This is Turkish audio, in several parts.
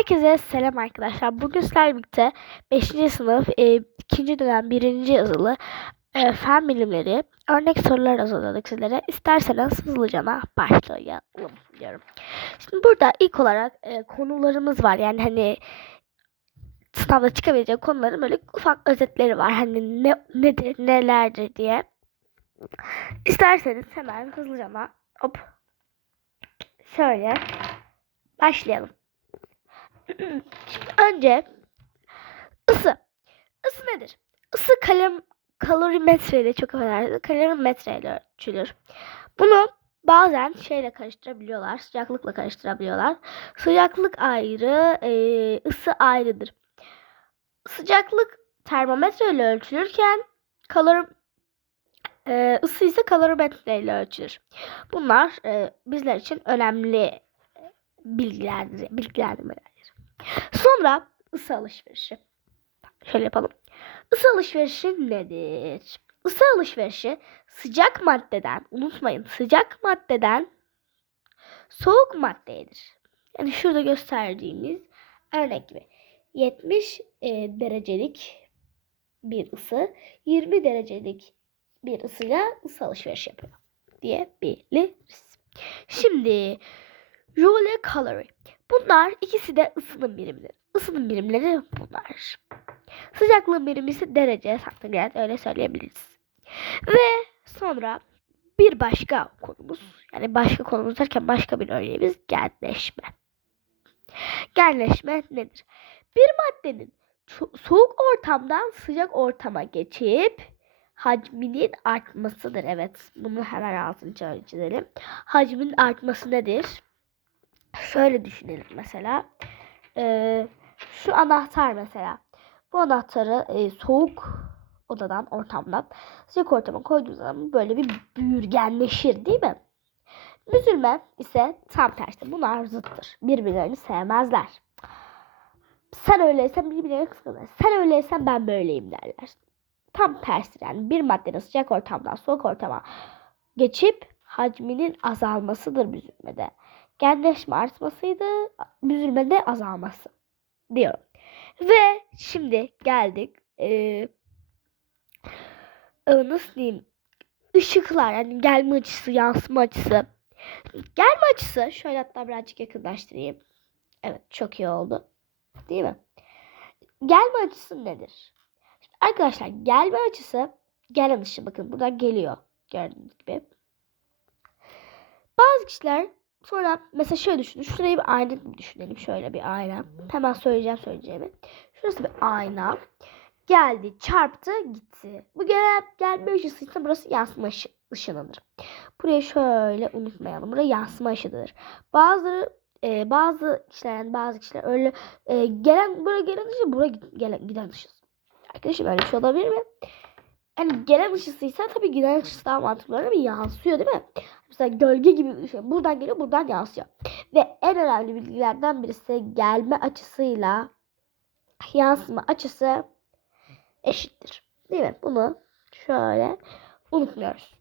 Herkese selam arkadaşlar. Bugün sizlerle birlikte 5. sınıf 2. dönem 1. yazılı e, fen bilimleri örnek sorular hazırladık sizlere. İsterseniz hızlıca başlayalım diyorum. Şimdi burada ilk olarak e, konularımız var. Yani hani sınavda çıkabilecek konuların böyle ufak özetleri var. Hani ne nedir, nelerdir diye. İsterseniz hemen hızlıca hop şöyle başlayalım. Önce ısı. Isı nedir? Isı kalem kalorimetre ile çok önemli. Kalorimetre ile ölçülür. Bunu bazen şeyle karıştırabiliyorlar. Sıcaklıkla karıştırabiliyorlar. Sıcaklık ayrı, e, ısı ayrıdır. Sıcaklık termometre ile ölçülürken kalori e, ısı ise kalorimetre ile ölçülür. Bunlar e, bizler için önemli bilgilerdir, bilgilendirmeler. Sonra ısı alışverişi. Şöyle yapalım. Isı alışverişi nedir? Isı alışverişi sıcak maddeden, unutmayın sıcak maddeden soğuk maddeyedir. Yani şurada gösterdiğimiz örnek gibi 70 e, derecelik bir ısı 20 derecelik bir ısıyla ısı alışverişi yapıyor diyebiliriz. Şimdi Joule Calorie. Bunlar ikisi de ısının birimidir. Isının birimleri bunlar. Sıcaklığın birimi ise derece santigrat öyle söyleyebiliriz. Ve sonra bir başka konumuz yani başka konumuz derken başka bir örneğimiz genleşme. Genleşme nedir? Bir maddenin soğuk ortamdan sıcak ortama geçip hacminin artmasıdır. Evet bunu hemen altını çizelim. Hacmin artması nedir? Şöyle düşünelim mesela. Ee, şu anahtar mesela. Bu anahtarı e, soğuk odadan, ortamdan sıcak ortama koyduğunuz zaman böyle bir büyürgenleşir değil mi? Müzülme ise tam tersi. Bunlar zıttır. Birbirlerini sevmezler. Sen öyleysen birbirlerini kıskanır. Sen öyleysen ben böyleyim derler. Tam tersi yani bir maddenin sıcak ortamdan soğuk ortama geçip hacminin azalmasıdır müzülmede genleşme artmasıydı, büzülmede azalması diyorum. Ve şimdi geldik ee, nasıl diyeyim ışıklar yani gelme açısı, yansıma açısı. Gelme açısı şöyle hatta birazcık yakınlaştırayım. Evet çok iyi oldu. Değil mi? Gelme açısı nedir? Şimdi arkadaşlar gelme açısı gelen ışığı bakın buradan geliyor gördüğünüz gibi. Bazı kişiler Sonra mesela şöyle düşünün. Şurayı bir ayna düşünelim. Şöyle bir ayna. Hemen söyleyeceğim söyleyeceğimi. Şurası bir ayna. Geldi, çarptı, gitti. Bu gel gelme ışısıysa burası yansıma ışı, ışınıdır. Burayı şöyle unutmayalım. Burası yansıma ışıdır. Bazıları e, bazı kişiler yani bazı kişiler öyle e, gelen buraya gelen ışık buraya gelen, giden ışık. Arkadaşım öyle bir şey olabilir mi? Yani gelen ışısıysa tabii giden ışısı daha mantıklı bir yansıyor değil mi? Mesela gölge gibi bir şey. Buradan geliyor buradan yansıyor. Ve en önemli bilgilerden birisi gelme açısıyla yansıma açısı eşittir. Değil mi? Bunu şöyle unutmuyoruz.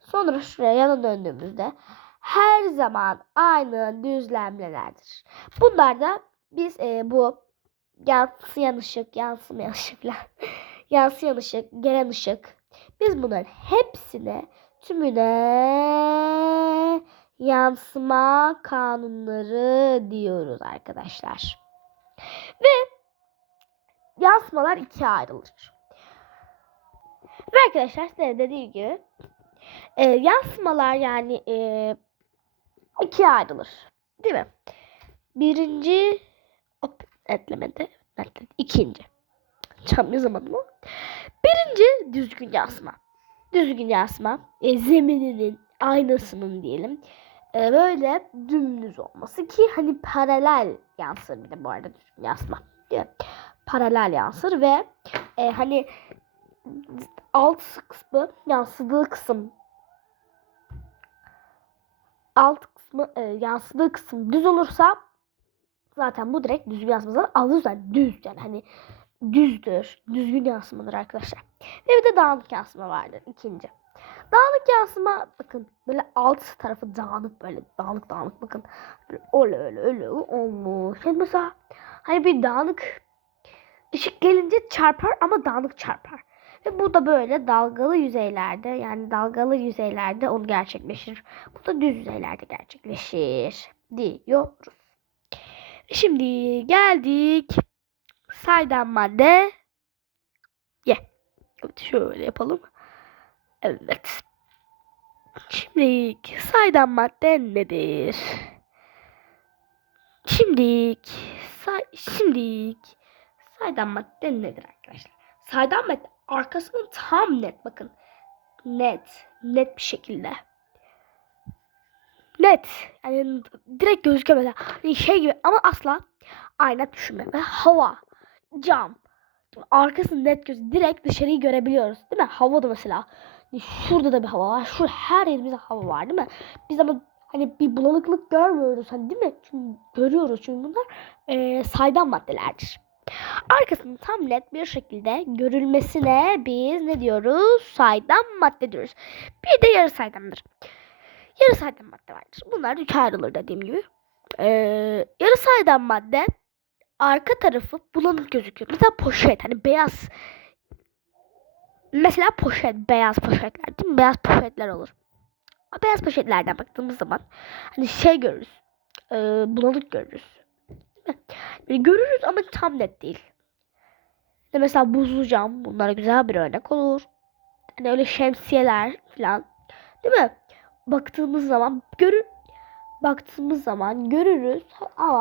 Sonra şuraya yana döndüğümüzde her zaman aynı düzlemlerdir. Bunlar da biz e, bu yansıyan ışık, yansımayan ışıklar, yansıyan ışık, gelen ışık. Biz bunların hepsine tümüne yansıma kanunları diyoruz arkadaşlar. Ve yansımalar ikiye ayrılır. Ve arkadaşlar size dediğim gibi e, yansımalar yani e, ikiye ayrılır. Değil mi? Birinci hop, etlemedi. Etledi. İkinci. Çam yazamadım ama. Birinci düzgün yansıma düzgün yansıma e, zemininin aynasının diyelim. E, böyle dümdüz olması ki hani paralel yansır bir de bu arada düzgün yansıma diyor. Paralel yansır ve e, hani alt kısmı yansıdığı kısım alt kısmı e, yansıdığı kısım düz olursa zaten bu direkt düzgün yansımadan alır zaten düz yani hani düzdür. Düzgün yansımadır arkadaşlar. Ve bir de dağınık yansıma vardır. ikinci. dağınık yansıma bakın böyle alt tarafı dağınık böyle dağınık dağınık bakın. Böyle öyle öyle öyle olmuş. Şimdi mesela hani bir dağınık ışık gelince çarpar ama dağınık çarpar. Ve bu da böyle dalgalı yüzeylerde yani dalgalı yüzeylerde onu gerçekleşir. Bu da düz yüzeylerde gerçekleşir diyoruz. Şimdi geldik saydam madde. Ye. Evet, şöyle yapalım. Evet. Şimdi saydam madde nedir? Şimdi say şimdi saydam madde nedir arkadaşlar? Saydam madde arkasının tam net bakın. Net, net bir şekilde. Net. Yani direkt gözüküyor mesela. Hani şey gibi ama asla ayna düşünme. Ve hava, cam. Arkası net göz. Direkt dışarıyı görebiliyoruz. Değil mi? Hava da mesela. Şurada da bir hava var. Şu her yerimizde hava var değil mi? Biz ama hani bir bulanıklık görmüyoruz hani değil mi? Çünkü görüyoruz çünkü bunlar e, saydam maddelerdir. Arkasının tam net bir şekilde görülmesine biz ne diyoruz? Saydam madde diyoruz. Bir de yarı saydamdır. Yarı saydam madde vardır. Bunlar üçe ayrılır dediğim gibi. Ee, yarı saydam madde arka tarafı bulanık gözüküyor. Mesela poşet hani beyaz mesela poşet beyaz poşetler değil mi? Beyaz poşetler olur. O beyaz poşetlerden baktığımız zaman hani şey görürüz. E, bulanık görürüz. Böyle görürüz ama tam net değil. İşte mesela buzlu cam bunlara güzel bir örnek olur. Hani öyle şemsiyeler falan. Değil mi? Baktığımız zaman görür baktığımız zaman görürüz ama